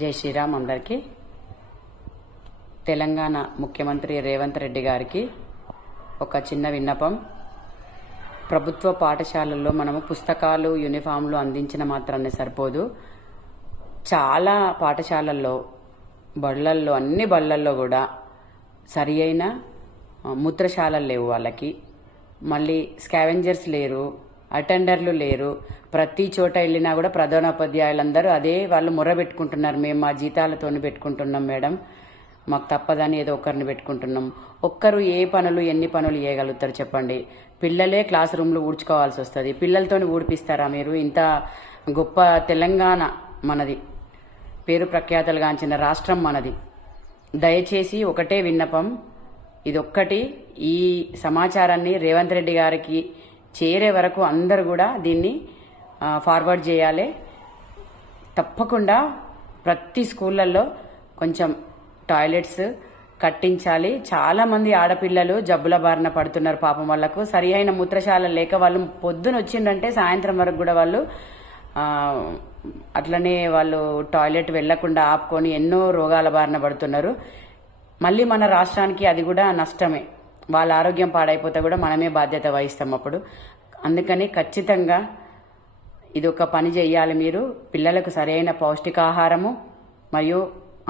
జై శ్రీరామ్. అందరికీ తెలంగాణ ముఖ్యమంత్రి రేవంత్ రెడ్డి గారికి ఒక చిన్న విన్నపం. ప్రభుత్వ పాఠశాలల్లో మనము పుస్తకాలు, యూనిఫామ్లు అందించిన మాత్రాన్ని సరిపోదు. చాలా పాఠశాలల్లో, బళ్ళల్లో, అన్ని బళ్ళల్లో కూడా సరి అయిన మూత్రశాలలు లేవు వాళ్ళకి. మళ్ళీ స్కావెంజర్స్ లేరు, అటెండర్లు లేరు. ప్రతి చోట వెళ్ళినా కూడా ప్రధానోపాధ్యాయులందరూ అదే వాళ్ళు మొర్ర పెట్టుకుంటున్నారు. మేము మా జీతాలతోని పెట్టుకుంటున్నాం మేడం, మాకు తప్పదని ఏదో ఒకరిని పెట్టుకుంటున్నాం. ఒక్కరు ఏ పనులు, ఎన్ని పనులు చేయగలుగుతారు చెప్పండి? పిల్లలే క్లాస్ రూమ్లు ఊడ్చుకోవాల్సి వస్తుంది. పిల్లలతోని ఊడిపిస్తారా మీరు? ఇంత గొప్ప తెలంగాణ మనది, పేరు ప్రఖ్యాతలుగాంచిన రాష్ట్రం మనది. దయచేసి ఒకటే విన్నపం, ఇదొక్కటి, ఈ సమాచారాన్ని రేవంత్ రెడ్డి గారికి చేరే వరకు అందరూ కూడా దీన్ని ఫార్వర్డ్ చేయాలి. తప్పకుండా ప్రతి స్కూళ్ళల్లో కొంచెం టాయిలెట్స్ కట్టించాలి. చాలా మంది ఆడపిల్లలు జబ్బుల బారిన పడుతున్నారు పాపం. వాళ్ళకు సరి అయిన మూత్రశాల లేక వాళ్ళు పొద్దున వచ్చిందంటే సాయంత్రం వరకు కూడా వాళ్ళు అట్లనే వాళ్ళు టాయిలెట్ వెళ్లకుండా ఆపుకొని ఎన్నో రోగాల బారిన పడుతున్నారు. మళ్ళీ మన రాష్ట్రానికి అది కూడా నష్టమే. వాళ్ళ ఆరోగ్యం పాడైపోతే కూడా మనమే బాధ్యత వహిస్తాం అప్పుడు. అందుకని ఖచ్చితంగా ఇది ఒక పని చేయాలి. మీరు పిల్లలకు సరైన పౌష్టికాహారము మరియు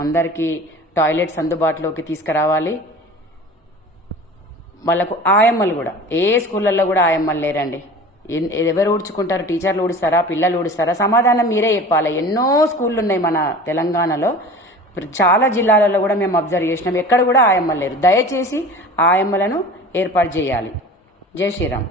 అందరికీ టాయిలెట్స్ అందుబాటులోకి తీసుకురావాలి. వాళ్ళకు ఆయమ్మలు కూడా, ఏ స్కూళ్ళల్లో కూడా ఆయమ్మలు లేరండి. ఎవరు ఊడ్చుకుంటారు? టీచర్లు ఊడుస్తారా? పిల్లలు ఊడుస్తారా? సమాధానం మీరే చెప్పాలి. ఎన్నో స్కూళ్ళు ఉన్నాయి మన తెలంగాణలో, చాలా జిల్లాలలో కూడా మేము అబ్జర్వ్ చేసినాం. ఎక్కడ కూడా ఆయమ్మలు లేరు. దయచేసి ఆయమ్మలను ఏర్పాటు చేయాలి. జై శ్రీరామ్.